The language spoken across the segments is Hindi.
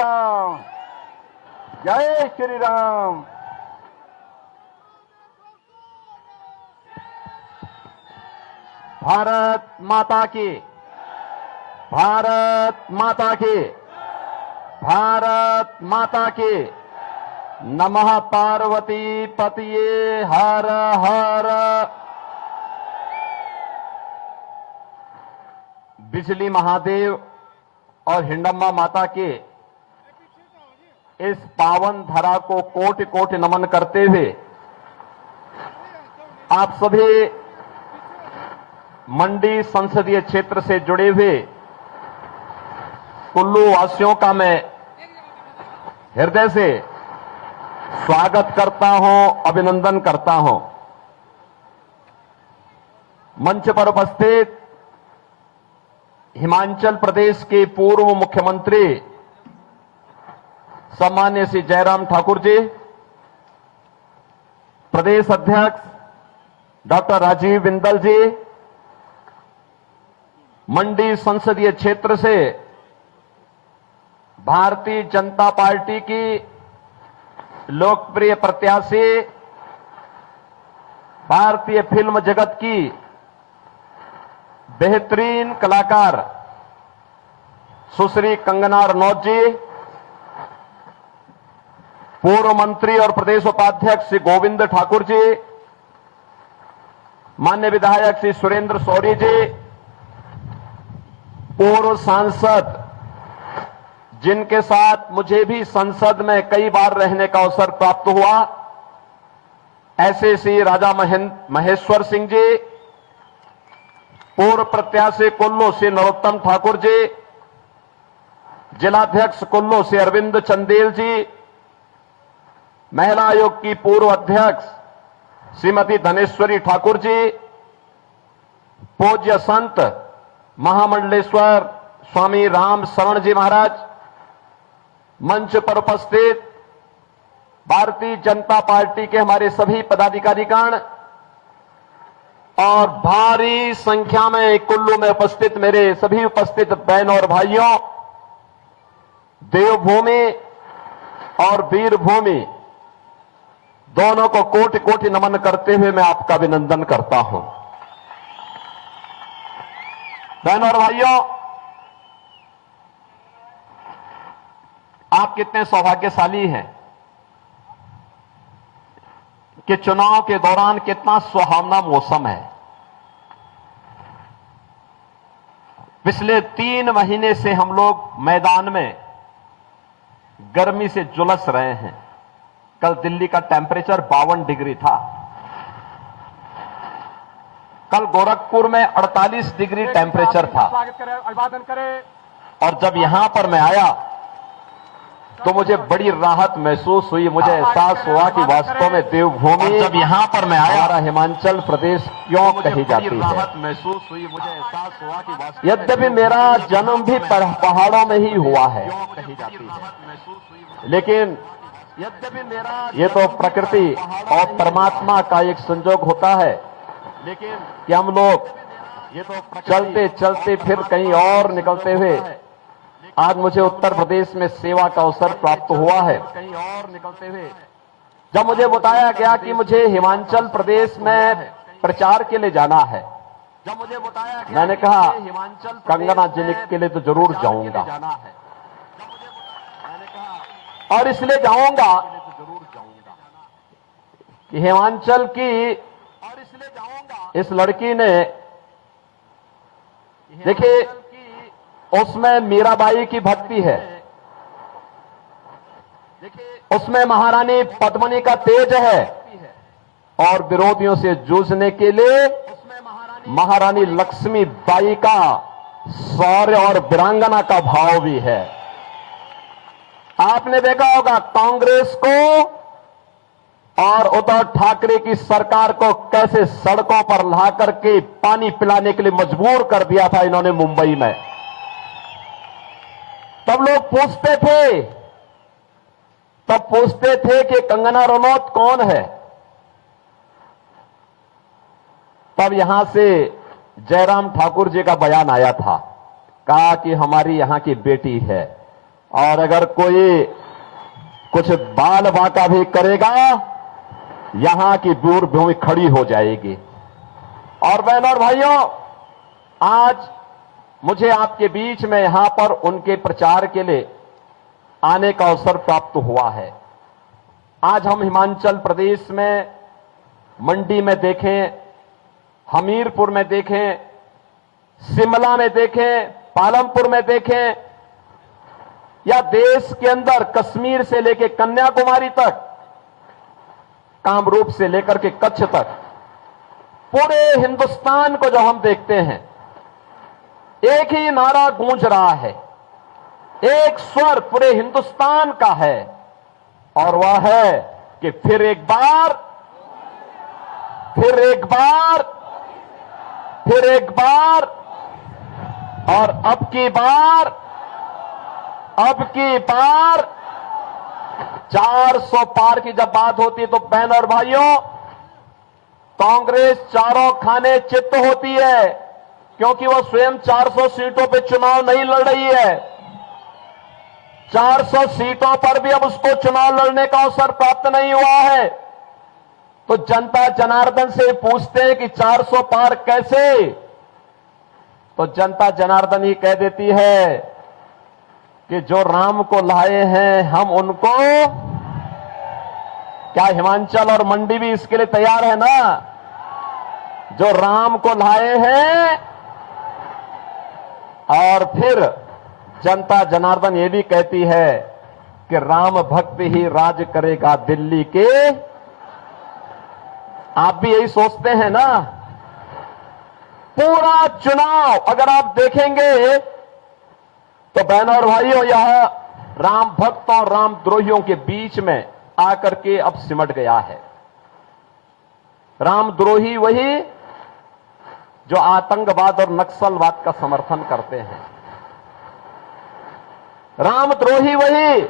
राम, जय श्री राम। भारत माता की, भारत माता की, भारत माता की। नमः पार्वती पतिये हर हर। बिजली महादेव और हिंडम्बा माता के इस पावन धरा को कोटि कोटि नमन करते हुए आप सभी मंडी संसदीय क्षेत्र से जुड़े हुए कुल्लू वासियों का मैं हृदय से स्वागत करता हूं, अभिनंदन करता हूं। मंच पर उपस्थित हिमाचल प्रदेश के पूर्व मुख्यमंत्री सम्मान्य श्री जयराम ठाकुर जी, प्रदेश अध्यक्ष डॉक्टर राजीव बिंदल जी, मंडी संसदीय क्षेत्र से भारतीय जनता पार्टी की लोकप्रिय प्रत्याशी, भारतीय फिल्म जगत की बेहतरीन कलाकार सुश्री कंगना रनौत जी, पूर्व मंत्री और प्रदेश उपाध्यक्ष श्री गोविंद ठाकुर जी, माननीय विधायक श्री सुरेंद्र सौरी जी, पूर्व सांसद जिनके साथ मुझे भी संसद में कई बार रहने का अवसर प्राप्त हुआ, ऐसे श्री राजा महेश्वर सिंह जी, पूर्व प्रत्याशी कुल्लू श्री नरोत्तम ठाकुर जी, जिलाध्यक्ष कुल्लू श्री अरविंद चंदेल जी, महिला आयोग की पूर्व अध्यक्ष श्रीमती धनेश्वरी ठाकुर जी, पूज्य संत महामंडलेश्वर स्वामी राम शरण जी महाराज, मंच पर उपस्थित भारतीय जनता पार्टी के हमारे सभी पदाधिकारीगण और भारी संख्या में कुल्लू में उपस्थित मेरे सभी उपस्थित बहनों और भाइयों, देवभूमि और वीरभूमि दोनों को कोटि कोटि नमन करते हुए मैं आपका अभिनंदन करता हूं। बहनों और भाइयों, आप कितने सौभाग्यशाली हैं कि चुनाव के दौरान कितना सुहावना मौसम है। पिछले 3 महीने से हम लोग मैदान में गर्मी से झुलस रहे हैं। कल दिल्ली का टेम्परेचर 52 डिग्री था। कल गोरखपुर में 48 डिग्री टेम्परेचर था। अभिवादन करें। और जब यहां पर मैं आया तो मुझे बड़ी राहत महसूस हुई। मुझे एहसास हुआ कि वास्तव में देवभूमि, जब यहां पर मैं आया, हमारा हिमाचल प्रदेश क्यों कही जाती है। राहत महसूस हुई, मुझे एहसास हुआ कि यद्यपि मेरा जन्म भी पहाड़ों में ही हुआ है, कही जाती है, लेकिन यद्यपि मेरा ये तो प्रकृति और परमात्मा का एक संजोग होता है, लेकिन कि हम लोग ये तो चलते चलते फिर कहीं और निकलते हुए आज मुझे उत्तर प्रदेश में सेवा का अवसर प्राप्त हुआ है। कहीं और निकलते हुए जब मुझे बताया गया कि मुझे हिमाचल प्रदेश में प्रचार के लिए जाना है, जब मुझे बताया गया, मैंने कहा कंगना जी के लिए तो जरूर जाऊंगा और इसलिए जाऊंगा कि हिमाचल की इस लड़की ने, देखिए, उसमें मीराबाई की भक्ति है, उसमें महारानी पद्मिनी का तेज है और विरोधियों से जूझने के लिए महारानी लक्ष्मीबाई का शौर्य और वीरांगना का भाव भी है। आपने देखा होगा कांग्रेस को और उद्धव ठाकरे की सरकार को कैसे सड़कों पर ला करके पानी पिलाने के लिए मजबूर कर दिया था इन्होंने मुंबई में। तब लोग पूछते थे कि कंगना रनौत कौन है। तब यहां से जयराम ठाकुर जी का बयान आया था, कहा कि हमारी यहां की बेटी है और अगर कोई कुछ बाल बांका भी करेगा, यहां की दूर भूमि खड़ी हो जाएगी। और बहनों और भाइयों, आज मुझे आपके बीच में यहां पर उनके प्रचार के लिए आने का अवसर प्राप्त हुआ है। आज हम हिमाचल प्रदेश में मंडी में देखें, हमीरपुर में देखें, शिमला में देखें, पालमपुर में देखें, या देश के अंदर कश्मीर से लेकर कन्याकुमारी तक, कामरूप से लेकर के कच्छ तक, पूरे हिंदुस्तान को जो हम देखते हैं, एक ही नारा गूंज रहा है, एक स्वर पूरे हिंदुस्तान का है, और वह है कि फिर एक बार, फिर एक बार, फिर एक बार, और अब की बार 400 पार की जब बात होती है तो बहन और भाइयों, कांग्रेस चारों खाने चित्त होती है, क्योंकि वो स्वयं 400 सीटों पे चुनाव नहीं लड़ रही है। 400 सीटों पर भी अब उसको चुनाव लड़ने का अवसर प्राप्त नहीं हुआ है। तो जनता जनार्दन से पूछते हैं कि 400 पार कैसे? तो जनता जनार्दन ही कह देती है कि जो राम को लाए हैं हम उनको, क्या हिमाचल और मंडी भी इसके लिए तैयार है ना? जो राम को लाए हैं। और फिर जनता जनार्दन ये भी कहती है कि राम भक्त ही राज करेगा दिल्ली के। आप भी यही सोचते हैं ना? पूरा चुनाव अगर आप देखेंगे तो बहनों और भाइयों, यह राम भक्तों और राम द्रोहियों के बीच में आकर के अब सिमट गया है। राम द्रोही वही जो आतंकवाद और नक्सलवाद का समर्थन करते हैं। राम द्रोही वही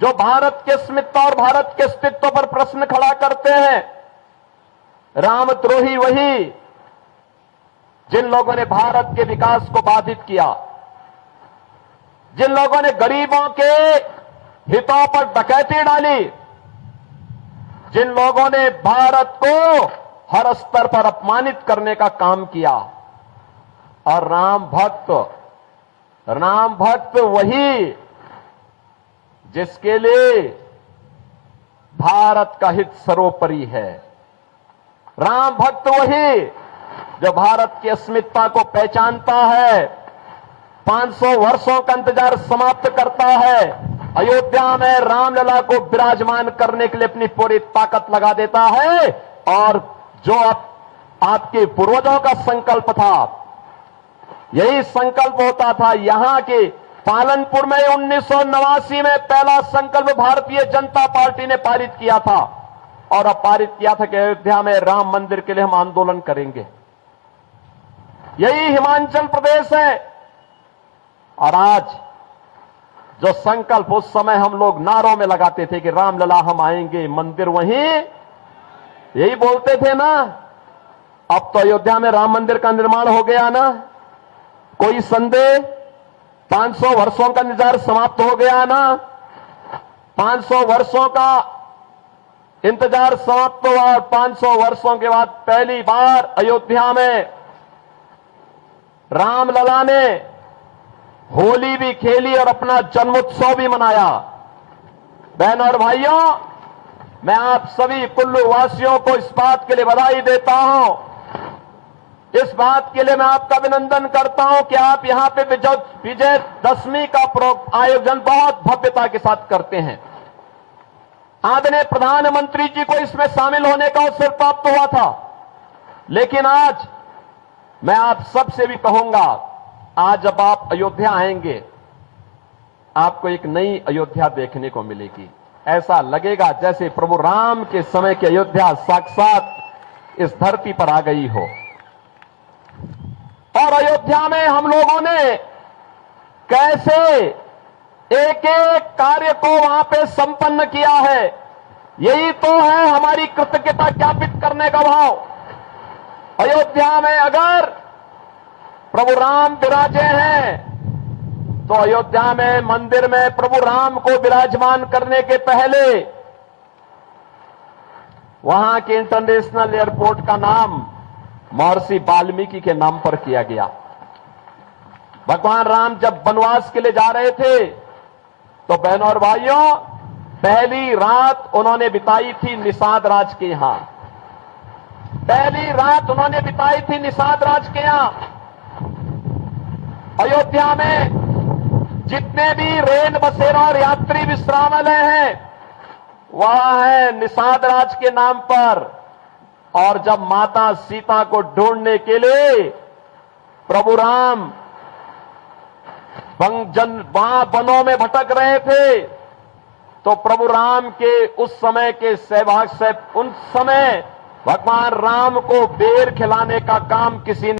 जो भारत के अस्मिता और भारत के अस्तित्व पर प्रश्न खड़ा करते हैं। राम द्रोही वही जिन लोगों ने भारत के विकास को बाधित किया, जिन लोगों ने गरीबों के हितों पर डकैती डाली, जिन लोगों ने भारत को हर स्तर पर अपमानित करने का काम किया। और राम भक्त वही जिसके लिए भारत का हित सर्वोपरि है। राम भक्त वही जो भारत की अस्मिता को पहचानता है, 500 वर्षों का इंतजार समाप्त करता है, अयोध्या में रामलला को विराजमान करने के लिए अपनी पूरी ताकत लगा देता है। और जो आपके पूर्वजों का संकल्प था, यही संकल्प होता था। यहां के पालनपुर में 1989 में पहला संकल्प भारतीय जनता पार्टी ने पारित किया था, और अब पारित किया था कि अयोध्या में राम मंदिर के लिए हम आंदोलन करेंगे। यही हिमाचल प्रदेश है। और आज जो संकल्प उस समय हम लोग नारों में लगाते थे कि रामलला हम आएंगे, मंदिर वहीं, यही बोलते थे ना। अब तो अयोध्या में राम मंदिर का निर्माण हो गया ना, कोई संदेह? 500 वर्षों का इंतजार समाप्त हो गया ना। 500 वर्षों का इंतजार समाप्त हुआ और 500 वर्षों के बाद पहली बार अयोध्या में रामलला ने होली भी खेली और अपना जन्मोत्सव भी मनाया। बहनों और भाइयों, मैं आप सभी कुल्लू वासियों को इस बात के लिए बधाई देता हूं। इस बात के लिए मैं आपका अभिनंदन करता हूं कि आप यहां पे विजयदशमी का आयोजन बहुत भव्यता के साथ करते हैं। आदरणीय प्रधानमंत्री जी को इसमें शामिल होने का अवसर प्राप्त हुआ था, लेकिन आज मैं आप सबसे भी कहूंगा, आज जब आप अयोध्या आएंगे, आपको एक नई अयोध्या देखने को मिलेगी। ऐसा लगेगा जैसे प्रभु राम के समय की अयोध्या साक्षात इस धरती पर आ गई हो। और अयोध्या में हम लोगों ने कैसे एक एक कार्य को वहां पे संपन्न किया है, यही तो है हमारी कृतज्ञता ज्ञापित करने का भाव। अयोध्या में अगर प्रभु राम विराजे हैं तो अयोध्या में मंदिर में प्रभु राम को विराजमान करने के पहले वहां के इंटरनेशनल एयरपोर्ट का नाम महर्षि वाल्मीकि के नाम पर किया गया। भगवान राम जब वनवास के लिए जा रहे थे तो बहनों और भाइयों, पहली रात उन्होंने बिताई थी निषाद राज के यहां। पहली रात उन्होंने बिताई थी निषाद राज के यहां। अयोध्या में जितने भी रेल बसेरा और यात्री विश्रामालय हैं वह है निषाद राज के नाम पर। और जब माता सीता को ढूंढने के लिए प्रभु राम वहां वनों में भटक रहे थे तो प्रभु राम के उस समय के सहभाग से उन समय भगवान राम को बेर खिलाने का काम किसी ने